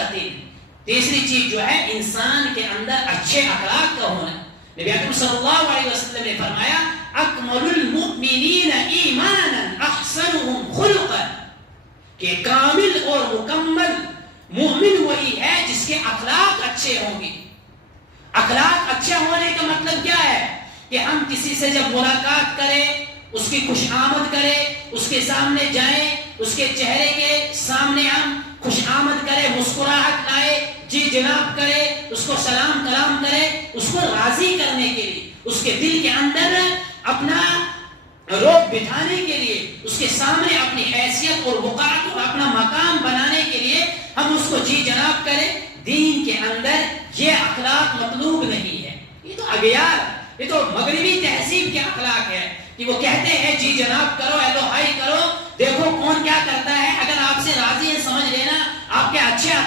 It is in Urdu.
خلقت. تیسری چیز جو ہے انسان کے اندر اچھے اخلاق کا ہونا. نبی اکرم صلی اللہ علیہ وسلم نے فرمایا اکمل المؤمنین ایمانا احسنهم خلقا, کہ کامل اور مکمل مومن وہی ہے جس کے اخلاق اچھے ہوں گے. اخلاق اچھے ہونے کا مطلب کیا ہے کہ ہم کسی سے جب ملاقات کریں اس کی خوش آمد کریں, اس کے سامنے جائیں, اس کے چہرے کے سامنے ہم خوش آمد کریں, مسکراہٹ لائے, جی جناب کرے, اس کو سلام کلام کرے, اس کو راضی کرنے کے لیے, اس کے دل کے اندر اپنا روب بٹھانے کے لیے, اس کے سامنے اپنی حیثیت اور وقار کو اپنا مقام بنانے کے لیے ہم اس کو جی جناب کریں. دین کے اندر یہ اخلاق مطلوب نہیں ہے. یہ تو اغیار, یہ تو مغربی تہذیب کے اخلاق ہے کہ وہ کہتے ہیں جی جناب کرو, ہیلو ہائی کرو, دیکھو کون کیا کرتا ہے, اگر آپ سے راضی ہے سمجھ لینا آپ کے اچھے